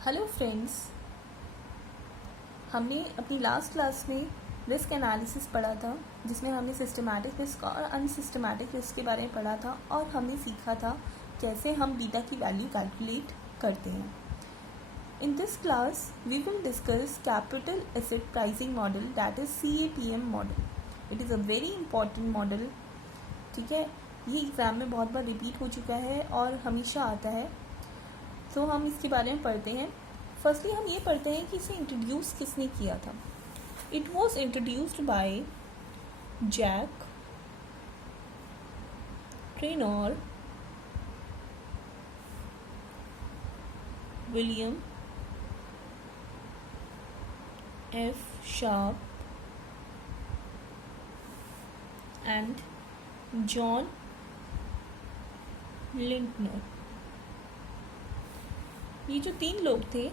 Hello friends, हमने अपनी last class में रिस्क एनालिसिस पढ़ा था, जिसमें हमने सिस्टमैटिक रिस्क और अनसिस्टमैटिक रिस्क के बारे में पढ़ा था और हमने सीखा था कैसे हम बीटा की वैल्यू कैलकुलेट करते हैं। In this class we will discuss capital asset pricing model, that is CAPM model. It is a very important model. ठीक है, ये एग्ज़ाम में बहुत बार रिपीट हो चुका है और हमेशा आता है, तो हम इसके बारे में पढ़ते हैं। फर्स्टली हम ये पढ़ते हैं कि इसे इंट्रोड्यूस किसने किया था। It was introduced by Jack Treynor, William F. Sharp and John Lintner. ये जो तीन लोग थे,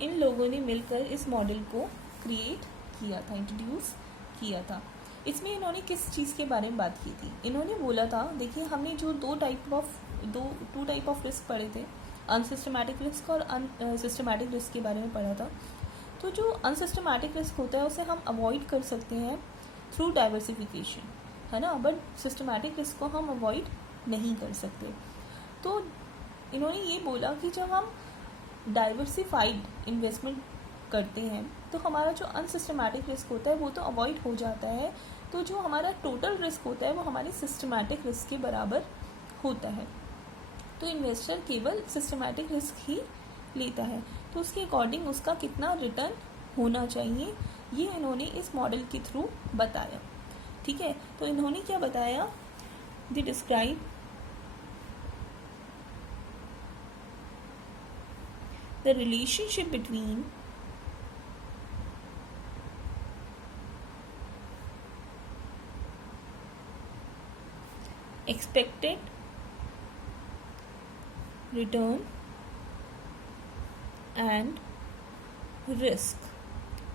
इन लोगों ने मिलकर इस मॉडल को क्रिएट किया था, इंट्रोड्यूस किया था। इसमें इन्होंने किस चीज़ के बारे में बात की थी? इन्होंने बोला था, देखिए हमने जो टू टाइप ऑफ रिस्क पढ़े थे, अनसिस्टमैटिक रिस्क और सिस्टमैटिक रिस्क के बारे में पढ़ा था। तो जो अनसिस्टमैटिक रिस्क होता है उसे हम अवॉइड कर सकते हैं थ्रू डाइवर्सिफिकेशन, है ना, बट सिस्टमैटिक रिस्क को हम अवॉइड नहीं कर सकते। तो इन्होंने ये बोला कि जब हम डाइवर्सिफाइड इन्वेस्टमेंट करते हैं तो हमारा जो अनसिस्टमैटिक रिस्क होता है वो तो अवॉइड हो जाता है, तो जो हमारा टोटल रिस्क होता है वो हमारे सिस्टमैटिक रिस्क के बराबर होता है। तो इन्वेस्टर केवल सिस्टमैटिक रिस्क ही लेता है, तो उसके अकॉर्डिंग उसका कितना रिटर्न होना चाहिए ये इन्होंने इस मॉडल के थ्रू बताया। ठीक है, तो इन्होंने क्या बताया? They describe the relationship between expected return and risk।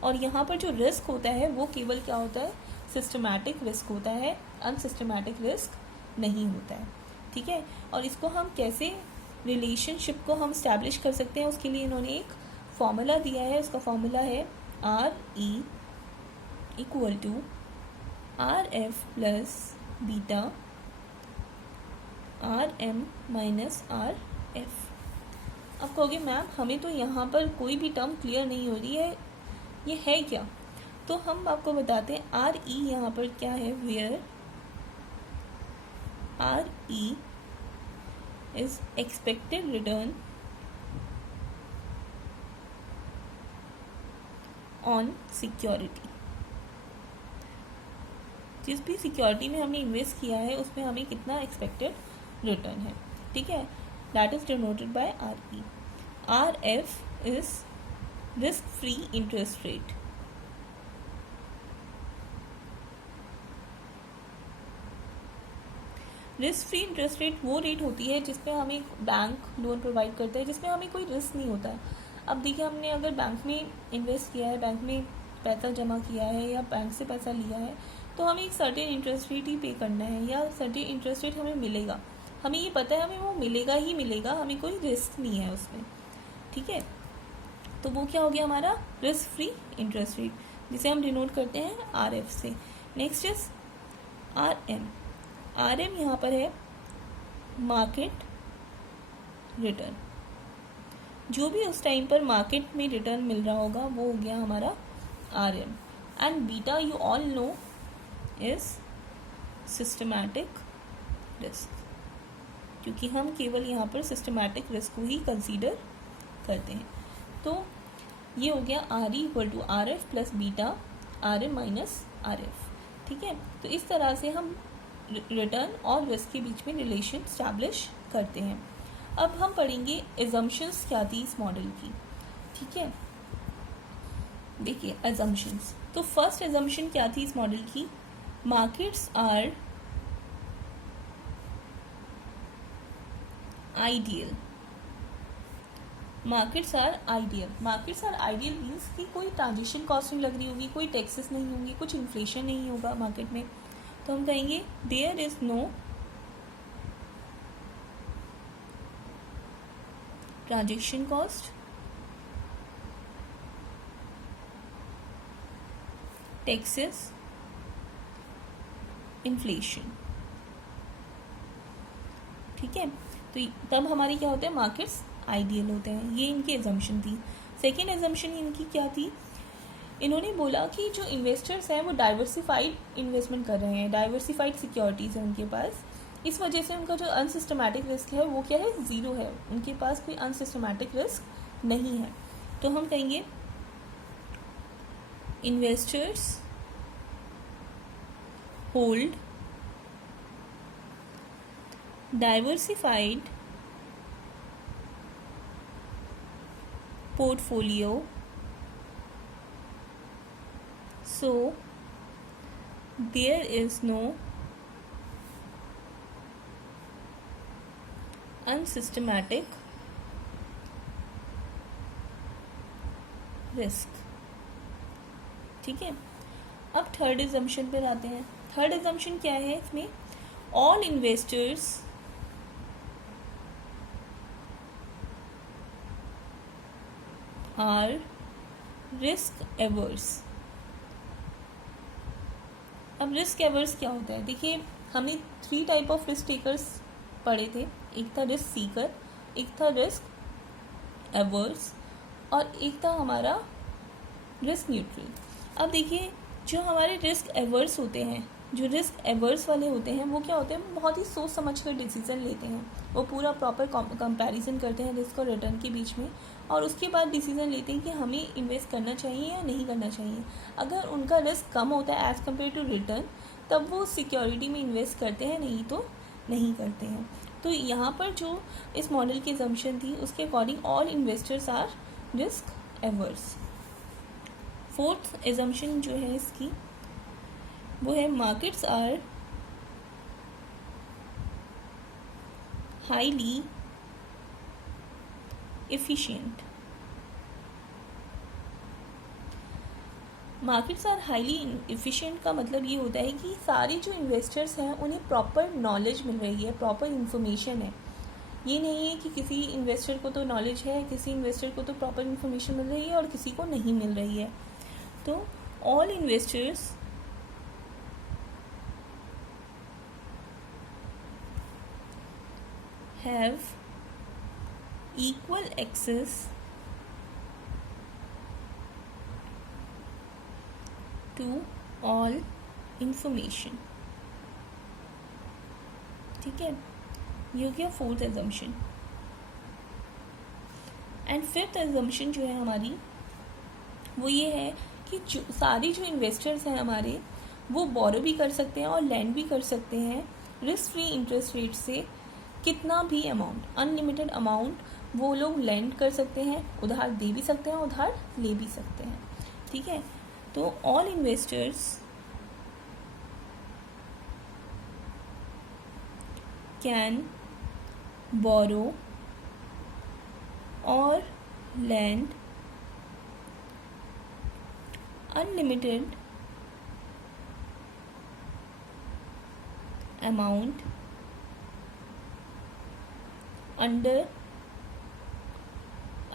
और यहाँ पर जो रिस्क होता है वो केवल क्या होता है? सिस्टमैटिक रिस्क होता है, अनसिस्टमैटिक रिस्क नहीं होता है। ठीक है, और इसको हम कैसे रिलेशनशिप को हम इस्टेब्लिश कर सकते हैं, उसके लिए इन्होंने एक फॉर्मूला दिया है। उसका फॉर्मूला है RE equal to RF plus beta RM minus RF। अब कहोगे मैम हमें तो यहाँ पर कोई भी टर्म क्लियर नहीं हो रही है, ये है क्या? तो हम आपको बताते हैं RE यहाँ पर क्या है, where RE is expected return on security। जिस भी सिक्योरिटी में हमने इन्वेस्ट किया है उसमें हमें कितना एक्सपेक्टेड रिटर्न है। ठीक है, that is denoted by RE। RF is risk free interest rate. Risk free interest rate वो रेट होती है जिसमें हमें बैंक लोन प्रोवाइड करता है, जिसमें हमें कोई रिस्क नहीं होता है। अब देखिए, हमने अगर बैंक में इन्वेस्ट किया है, बैंक में पैसा जमा किया है या बैंक से पैसा लिया है, तो हमें एक सर्टेन इंटरेस्ट रेट ही पे करना है या सर्टेन इंटरेस्ट रेट हमें मिलेगा। हमें ये पता है हमें वो मिलेगा ही मिलेगा, हमें कोई रिस्क नहीं है उसमें। ठीक है, तो वो क्या हो गया हमारा रिस्क फ्री इंटरेस्ट रेट, जिसे हम डिनोट करते हैं RF से। नेक्स्ट इज RM यहाँ पर है मार्केट रिटर्न। जो भी उस टाइम पर मार्केट में रिटर्न मिल रहा होगा वो हो गया हमारा RM। And beta you all know is systematic risk, क्योंकि हम केवल यहाँ पर सिस्टमैटिक रिस्क को ही कंसीडर करते हैं। तो ये हो गया RE equal to RF plus beta RM minus RF। ठीक है, तो इस तरह से हम रिटर्न और रिस्क के बीच में रिलेशन स्टैब्लिश करते हैं। अब हम पढ़ेंगे एजम्पशंस क्या थी इस मॉडल की। ठीक है, देखिए एजम्पशंस। तो फर्स्ट एजम्पशन क्या थी इस मॉडल की? Markets are ideal. Markets are ideal. Markets are ideal means कि कोई ट्रांजेक्शन कॉस्ट नहीं लग रही होगी, कोई टैक्सेस नहीं होंगी, कुछ इन्फ्लेशन नहीं होगा मार्केट में। तो हम कहेंगे there is no transaction cost taxes, inflation. ठीक है, तो तब हमारी क्या होते हैं, मार्केट्स आइडियल होते हैं। ये इनकी एजम्पशन थी। सेकेंड एजम्पशन इनकी क्या थी, इन्होंने बोला कि जो इन्वेस्टर्स हैं वो डाइवर्सिफाइड इन्वेस्टमेंट कर रहे हैं, डाइवर्सिफाइड सिक्योरिटीज़ हैं उनके पास। इस वजह से उनका जो अनसिस्टमैटिक रिस्क है वो क्या है, ज़ीरो है। उनके पास कोई अनसिस्टमैटिक रिस्क नहीं है। तो हम कहेंगे investors hold diversified portfolio, so there is no unsystematic risk। ठीक है, अब थर्ड एजम्पशन पर आते हैं। थर्ड एजम्पशन क्या है इसमें, all investors are risk averse. अब रिस्क एवर्स क्या होता है, देखिए हमने 3 टाइप ऑफ रिस्क टेकर्स पढ़े थे। एक था रिस्क सीकर, एक था रिस्क एवर्स, और एक था हमारा रिस्क न्यूट्रल। अब देखिए जो हमारे रिस्क एवर्स होते हैं, जो रिस्क एवर्स वाले होते हैं वो क्या होते हैं, बहुत ही सोच समझ कर डिसीजन लेते हैं। वो पूरा प्रॉपर कंपैरिजन करते हैं रिस्क और रिटर्न के बीच में, और उसके बाद डिसीजन लेते हैं कि हमें इन्वेस्ट करना चाहिए या नहीं करना चाहिए। अगर उनका रिस्क कम होता है एज़ कम्पेयर टू रिटर्न, तब वो सिक्योरिटी में इन्वेस्ट करते हैं, नहीं तो नहीं करते हैं। तो यहाँ पर जो इस मॉडल की assumption थी उसके according all investors are risk averse. Fourth assumption जो है इसकी वो है markets are highly efficient. Markets are highly efficient का मतलब ये होता है कि सारे जो इन्वेस्टर्स हैं उन्हें प्रॉपर नॉलेज मिल रही है, प्रॉपर इन्फॉर्मेशन है। ये नहीं है कि किसी इन्वेस्टर को तो नॉलेज है, किसी इन्वेस्टर को तो प्रॉपर इन्फॉर्मेशन मिल रही है और किसी को नहीं मिल रही है। तो all investors have equal access to all information। ठीक है, ये हो गया fourth assumption. And fifth assumption जो है हमारी वो ये है कि जो सारे जो इन्वेस्टर्स हैं हमारे वो बोरो भी कर सकते हैं और लैंड भी कर सकते हैं रिस्क फ्री इंटरेस्ट रेट से। कितना भी अमाउंट, अनलिमिटेड अमाउंट वो लोग लैंड कर सकते हैं, उधार दे भी सकते हैं, उधार ले भी सकते हैं। ठीक है, तो ऑल इन्वेस्टर्स कैन बोरो और land unlimited amount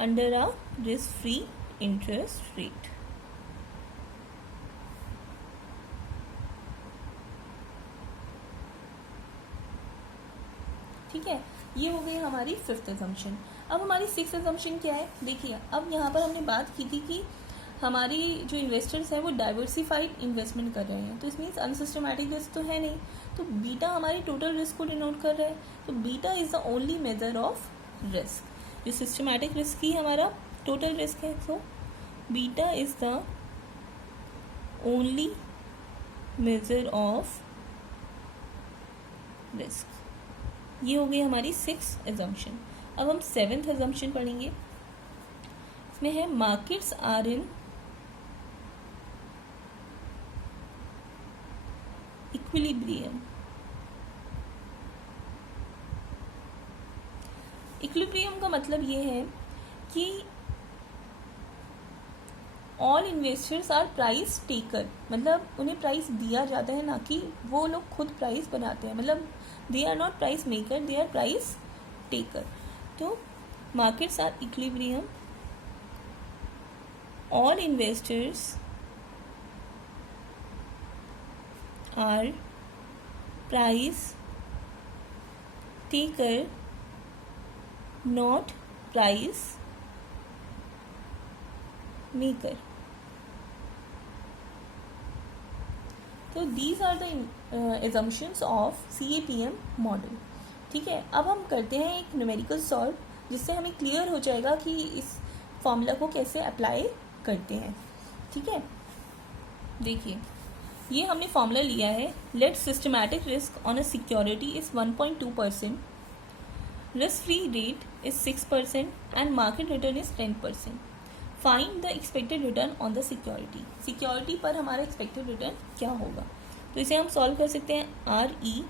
under a risk free interest rate। ठीक है, ये हो गई हमारी फिफ्थ assumption। अब हमारी सिक्स्थ assumption क्या है, देखिए अब यहाँ पर हमने बात की थी कि हमारी जो इन्वेस्टर्स हैं वो डाइवर्सिफाइड इन्वेस्टमेंट कर रहे हैं, तो इसमें अनसिस्टमैटिक रिस्क तो है नहीं, तो बीटा हमारी टोटल रिस्क को डिनोट कर रहा है। तो beta is the only measure of risk. जो सिस्टमैटिक रिस्क ही हमारा टोटल रिस्क है, so beta is the only measure of risk. ये हो गई हमारी सिक्स्थ assumption। अब हम सेवेंथ assumption पढ़ेंगे। इसमें है markets are in equilibrium. Equilibrium का मतलब ये है कि all investors are price taker, मतलब उन्हें प्राइस दिया जाता है, ना कि वो लोग खुद प्राइस बनाते हैं। मतलब they are not price maker, they are price taker. तो markets are equilibrium, all investors are price taker not price maker. तो these are the assumptions of CAPM model. ठीक है, अब हम करते हैं एक न्यूमेरिकल सॉल्व, जिससे हमें क्लियर हो जाएगा कि इस फॉर्मूला को कैसे अप्लाई करते हैं। ठीक है, देखिए ये हमने फॉर्मूला लिया है। Let systematic risk on a security is 1.2%, risk free rate is 6% and market return is 10%। Find the expected return on the security. Security पर हमारा एक्सपेक्टेड रिटर्न क्या होगा? तो इसे हम सॉल्व कर सकते हैं। RE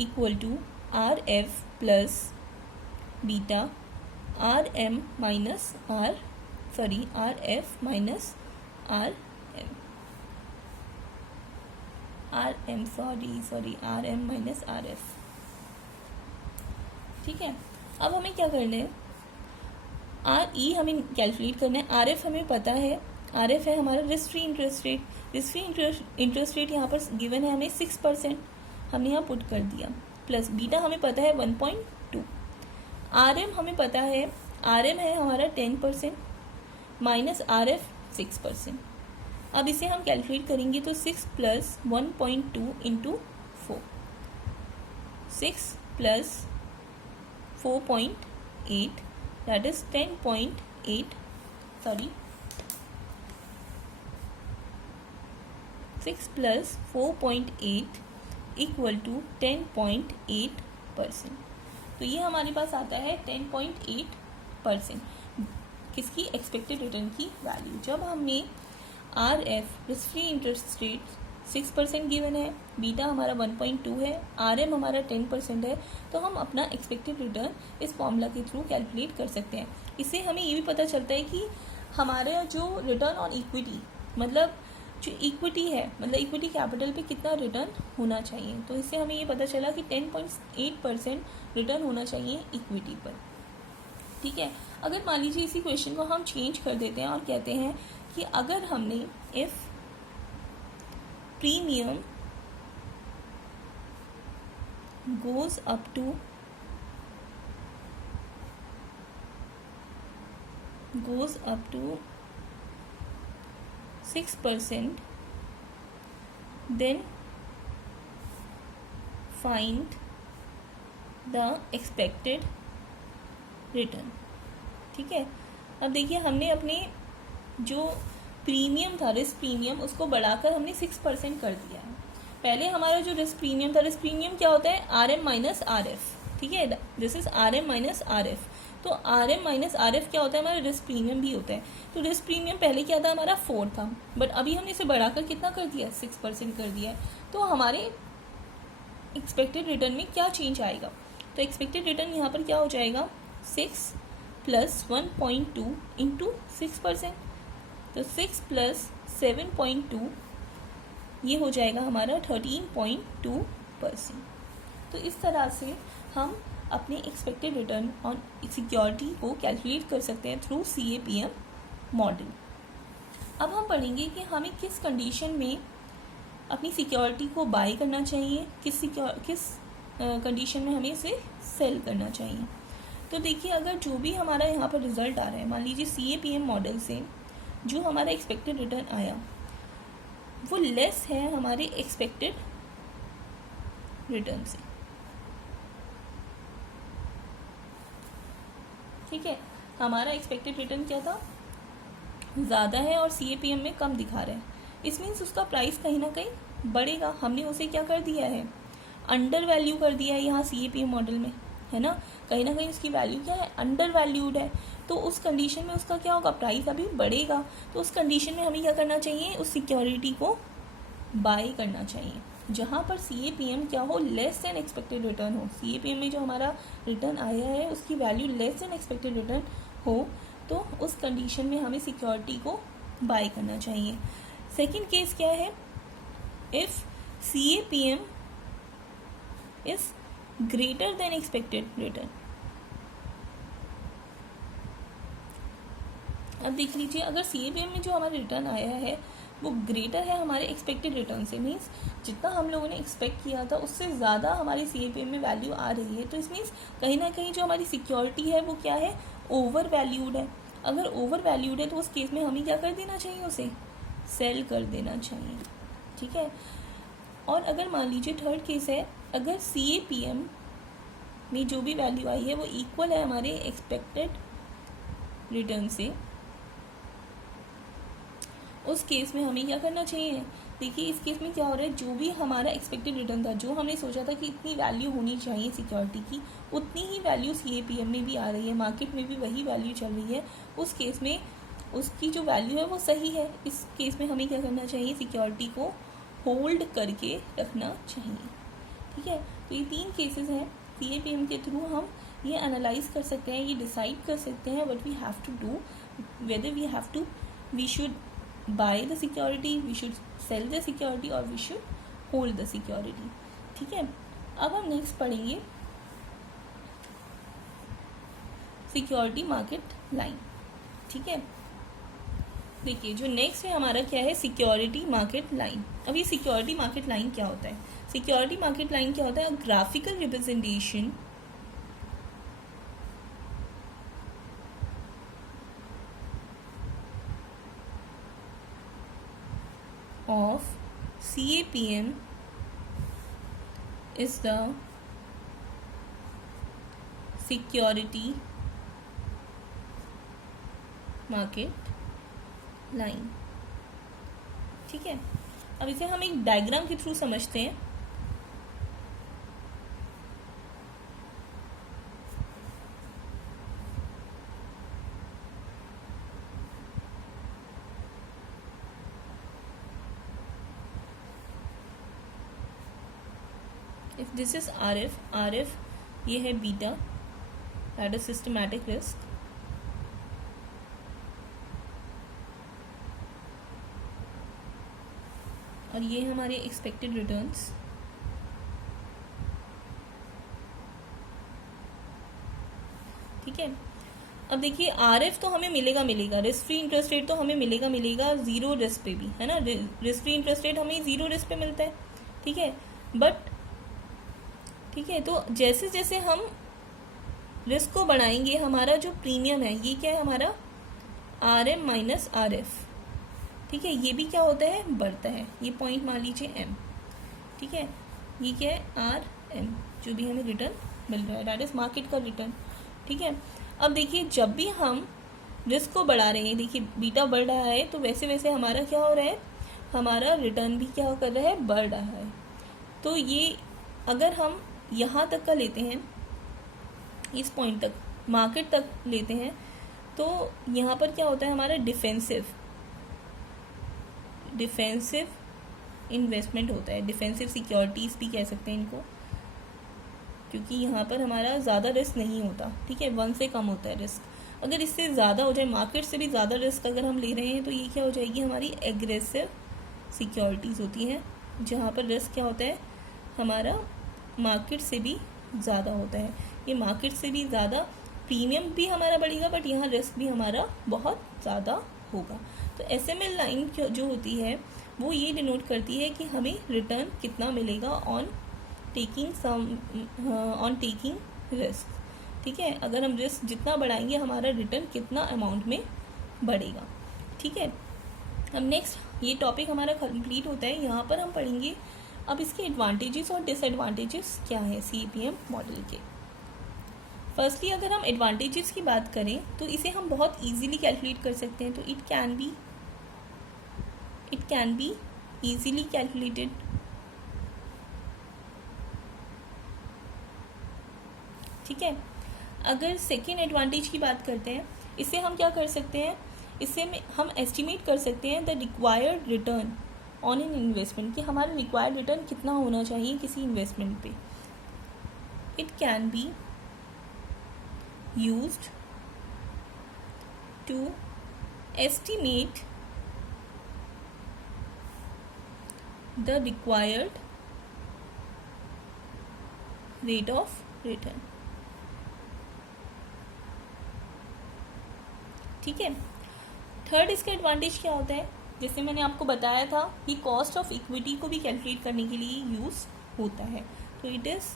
equal to RF plus beta RM minus RF minus RM minus RF। ठीक है, अब हमें क्या करना है? RE हमें कैलकुलेट करना है। RF हमें पता है, RF है हमारा risk free interest rate. Risk free interest rate यहाँ पर गिवन है हमें 6%, हमने यहाँ पुट कर दिया। प्लस बीटा हमें पता है 1.2। RM हमें पता है, RM है हमारा 10% माइनस RF 6%। अब इसे हम कैलकुलेट करेंगे तो 6 plus 1.2 into 4, 6 plus 4.8 that is 10.8 6 plus 4.8 equal to 10.8%। तो ये हमारे पास आता है 10.8% किसकी? एक्सपेक्टेड रिटर्न की वैल्यू। जब हमने RF risk free interest rate 6% given है, बीटा हमारा 1.2 है, RM हमारा 10% है, तो हम अपना एक्सपेक्टेड रिटर्न इस फॉर्मूला के थ्रू कैलकुलेट कर सकते हैं। इससे हमें ये भी पता चलता है कि हमारा जो रिटर्न ऑन इक्विटी, मतलब जो इक्विटी है, मतलब इक्विटी कैपिटल पे कितना रिटर्न होना चाहिए। तो इससे हमें ये पता चला कि 10.8% रिटर्न होना चाहिए इक्विटी पर। ठीक है, अगर मान लीजिए इसी क्वेश्चन को हम चेंज कर देते हैं और कहते हैं कि अगर हमने if premium goes up to 6%, then find the expected return। ठीक है, अब देखिए हमने अपने जो प्रीमियम था, रिस्क प्रीमियम, उसको बढ़ाकर हमने 6% कर दिया है। पहले हमारा जो रिस्क प्रीमियम था, रिस्क प्रीमियम क्या होता है? RM minus RF। ठीक है, this is RM minus RF। तो RM माइनस RF क्या होता है? हमारा रिस्क प्रीमियम भी होता है। तो रिस्क प्रीमियम पहले क्या था? हमारा 4 था, बट अभी हमने इसे बढ़ाकर कितना कर दिया? 6% कर दिया है। तो हमारे एक्सपेक्टेड रिटर्न में क्या चेंज आएगा? तो एक्सपेक्टेड रिटर्न यहाँ पर क्या हो जाएगा? 6 प्लस 1.2 इंटू 6%, तो 6 प्लस 7.2 ये हो जाएगा हमारा 13.2%। तो इस तरह से हम अपने एक्सपेक्टेड रिटर्न ऑन सिक्योरिटी को कैलकुलेट कर सकते हैं थ्रू CAPM मॉडल। अब हम पढ़ेंगे कि हमें किस कंडीशन में अपनी सिक्योरिटी को बाय करना चाहिए, किस कंडीशन में हमें इसे सेल करना चाहिए। तो देखिए, अगर जो भी हमारा यहाँ पर रिजल्ट आ रहा है, मान लीजिए CAPM मॉडल से जो हमारा एक्सपेक्टेड रिटर्न आया वो लेस है हमारे एक्सपेक्टेड रिटर्न से। ठीक है, हमारा एक्सपेक्टेड रिटर्न क्या था? ज़्यादा है और CAPM में कम दिखा रहा है। इस मीन्स उसका प्राइस कहीं ना कहीं बढ़ेगा। हमने उसे क्या कर दिया है? अंडर वैल्यू कर दिया है यहाँ CAPM मॉडल में, है ना। कहीं ना कहीं उसकी वैल्यू क्या है? अंडर वैल्यूड है। तो उस कंडीशन में उसका क्या होगा? प्राइस अभी बढ़ेगा। तो उस कंडीशन में हमें क्या करना चाहिए? उस सिक्योरिटी को बाय करना चाहिए जहाँ पर CAPM क्या हो? लेस देन एक्सपेक्टेड रिटर्न हो। CAPM में जो हमारा रिटर्न आया है उसकी value less than expected return हो, तो उस कंडीशन में हमें सिक्योरिटी को बाय करना चाहिए। सेकंड केस क्या है? If CAPM is greater than expected return. अब देख लीजिए, अगर CAPM में जो हमारा रिटर्न आया है वो ग्रेटर है हमारे एक्सपेक्टेड रिटर्न से, मीन्स जितना हम लोगों ने एक्सपेक्ट किया था उससे ज़्यादा हमारी CAPM में वैल्यू आ रही है, तो इस मीन्स कहीं ना कहीं जो हमारी सिक्योरिटी है वो क्या है, ओवर वैल्यूड है। अगर ओवर वैल्यूड है तो उस केस में हमें क्या कर देना चाहिए, उसे सेल कर देना चाहिए। ठीक है। और अगर मान लीजिए थर्ड केस है, अगर CAPM में जो भी वैल्यू आई है वो इक्वल है हमारे एक्सपेक्टेड रिटर्न से, उस केस में हमें क्या करना चाहिए। देखिए इस केस में क्या हो रहा है, जो भी हमारा एक्सपेक्टेड रिटर्न था, जो हमने सोचा था कि इतनी वैल्यू होनी चाहिए सिक्योरिटी की, उतनी ही वैल्यू CAPM में भी आ रही है, मार्केट में भी वही वैल्यू चल रही है। उस केस में उसकी जो वैल्यू है वो सही है। इस केस में हमें क्या करना चाहिए, सिक्योरिटी को होल्ड करके रखना चाहिए। ठीक है। तो ये 3 केसेस हैं, CAPM के थ्रू हम ये एनालाइज कर सकते हैं, ये डिसाइड कर सकते हैं what we have to do, whether we should buy the security, we should sell the security और we should hold the security। ठीक है। अब हम नेक्स्ट पढ़ेंगे सिक्योरिटी मार्केट लाइन। ठीक है। देखिए जो नेक्स्ट है हमारा क्या है, सिक्योरिटी मार्केट लाइन। अब ये सिक्योरिटी मार्केट लाइन क्या होता है, सिक्योरिटी मार्केट लाइन क्या होता है, graphical representation of CAPM is the security market line। ठीक है। अब इसे हम एक डायग्राम के थ्रू समझते हैं। इफ दिस इज RF ये है beta, that is systematic risk, और ये हमारे एक्सपेक्टेड रिटर्न्स। ठीक है। अब देखिए RF तो हमें मिलेगा, रिस्क फ्री इंटरेस्ट रेट तो हमें मिलेगा जीरो रिस्क पे भी, है ना, रिस्क फ्री इंटरेस्ट रेट हमें जीरो रिस्क पे मिलता है। ठीक है। बट ठीक है, तो जैसे जैसे हम रिस्क को बढ़ाएंगे हमारा जो प्रीमियम है ये क्या है हमारा RM माइनस RF। ठीक है। ये भी क्या होता है, बढ़ता है। ये पॉइंट मान लीजिए M। ठीक है। ये क्या है RM, जो भी हमें रिटर्न मिल रहा है, दैट इज मार्केट का रिटर्न। ठीक है। अब देखिए जब भी हम रिस्क को बढ़ा रहे हैं, देखिए बीटा बढ़ रहा है, तो वैसे वैसे हमारा क्या हो रहा है, हमारा रिटर्न भी क्या कर रहा है, बढ़ रहा है। तो ये अगर हम यहाँ तक का लेते हैं, इस पॉइंट तक मार्केट तक लेते हैं, तो यहाँ पर क्या होता है हमारा डिफेंसिव इन्वेस्टमेंट होता है, डिफेंसिव सिक्योरिटीज़ भी कह सकते हैं इनको, क्योंकि यहाँ पर हमारा ज़्यादा रिस्क नहीं होता। ठीक है। 1 से कम होता है रिस्क। अगर इससे ज़्यादा हो जाए, मार्केट से भी ज़्यादा रिस्क अगर हम ले रहे हैं, तो ये क्या हो जाएगी, हमारी एग्रेसिव सिक्योरिटीज़ होती हैं, जहाँ पर रिस्क क्या होता है हमारा मार्केट से भी ज़्यादा होता है। ये मार्केट से भी ज़्यादा, प्रीमियम भी हमारा बढ़ेगा, बट यहाँ रिस्क भी हमारा बहुत ज़्यादा होगा। तो SML लाइन जो होती है वो ये डिनोट करती है कि हमें रिटर्न कितना मिलेगा ऑन टेकिंग रिस्क। ठीक है। अगर हम रिस्क जितना बढ़ाएंगे हमारा रिटर्न कितना अमाउंट में बढ़ेगा। ठीक है। अब नेक्स्ट ये टॉपिक हमारा कंप्लीट होता है, यहाँ पर हम पढ़ेंगे अब इसके एडवांटेजेस और डिसएडवांटेजेस क्या है CAPM मॉडल के। फर्स्टली अगर हम एडवांटेजेस की बात करें तो इसे हम बहुत इजीली कैलकुलेट कर सकते हैं। तो it can be easily calculated. ठीक है। अगर सेकेंड एडवांटेज की बात करते हैं, इससे हम क्या कर सकते हैं, इससे हम एस्टिमेट कर सकते हैं the required return on an investment, कि हमारा रिक्वायर्ड रिटर्न कितना होना चाहिए किसी इन्वेस्टमेंट पे। It can be used to estimate the required rate of return. ठीक है। थर्ड इसका एडवांटेज क्या होता है, जैसे मैंने आपको बताया था कि कॉस्ट ऑफ इक्विटी को भी कैलकुलेट करने के लिए यूज़ होता है। तो it is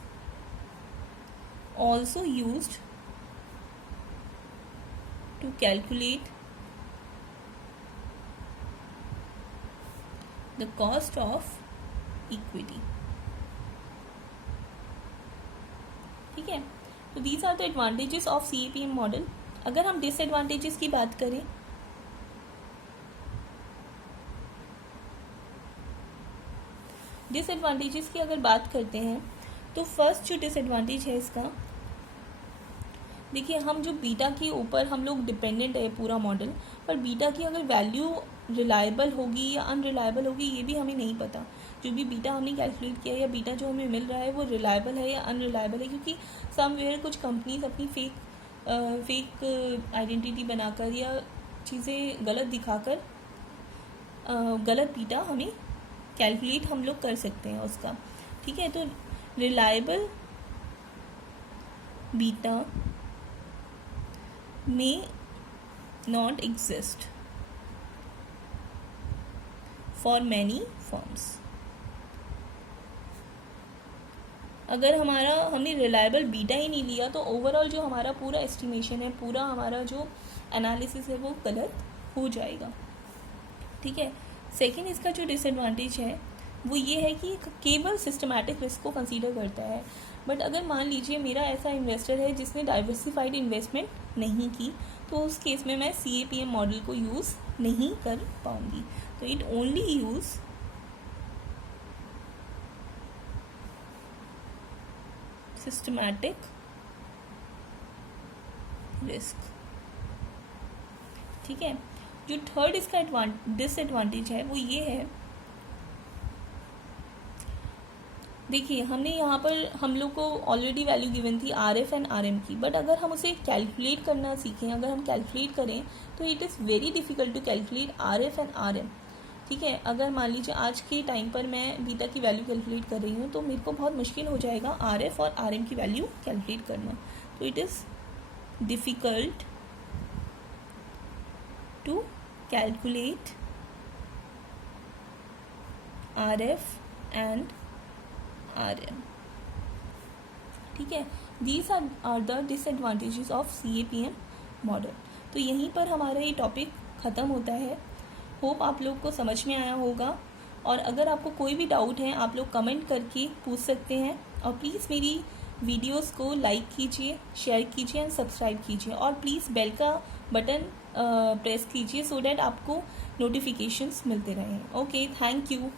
also used to calculate the cost of equity. ठीक है, तो these are the advantages of CAPM model. अगर हम डिसएडवांटेजेस की बात करें, डिसएडवांटेजेस की अगर बात करते हैं तो फर्स्ट जो डिसएडवांटेज है इसका, देखिए हम जो बीटा के ऊपर हम लोग डिपेंडेंट है पूरा मॉडल, पर बीटा की अगर वैल्यू रिलायबल होगी या अनरिलायबल होगी ये भी हमें नहीं पता। जो भी बीटा हमने कैलकुलेट किया या बीटा जो हमें मिल रहा है वो रिलायबल है या अनरिलायबल है, क्योंकि समवेयर कुछ कंपनीज अपनी फेक आइडेंटिटी बनाकर या चीज़ें गलत दिखाकर गलत बीटा हमें कैलकुलेट हम लोग कर सकते हैं उसका। ठीक है, तो reliable beta may not exist for many firms। अगर हमने रिलायबल बीटा ही नहीं लिया तो ओवरऑल जो हमारा पूरा एस्टिमेशन है, पूरा हमारा जो एनालिसिस है वो गलत हो जाएगा। ठीक है, सेकंड इसका जो डिसएडवांटेज है वो ये है कि केवल सिस्टमैटिक रिस्क को कंसीडर करता है। बट अगर मान लीजिए मेरा ऐसा इन्वेस्टर है जिसने डाइवर्सिफाइड इन्वेस्टमेंट नहीं की, तो उस केस में मैं CAPM मॉडल को यूज़ नहीं कर पाऊंगी। तो it only use systematic risk. ठीक है, जो थर्ड इसका डिसएडवांटेज है वो ये है, देखिए हमने यहाँ पर हम लोग को ऑलरेडी वैल्यू गिवन थी RF एंड RM की, बट अगर हम उसे कैलकुलेट करना सीखें, अगर हम कैलकुलेट करें तो it is very difficult to calculate RF and RM। ठीक है, अगर मान लीजिए आज के टाइम पर मैं बीटा की वैल्यू कैलकुलेट कर रही हूँ तो मेरे को बहुत मुश्किल हो जाएगा RF और RM की वैल्यू कैलकुलेट करना। तो it is difficult to calculate RF and RM। ठीक है, these are the disadvantages of CAPM model. तो यहीं पर हमारा ये टॉपिक ख़त्म होता है। होप आप लोग को समझ में आया होगा, और अगर आपको कोई भी डाउट है आप लोग कमेंट करके पूछ सकते हैं। और प्लीज़ मेरी वीडियोस को लाइक कीजिए, शेयर कीजिए एंड सब्सक्राइब कीजिए, और प्लीज़ बेल का बटन प्रेस कीजिए सो डैट आपको नोटिफिकेशंस मिलते रहें। Okay, thank you.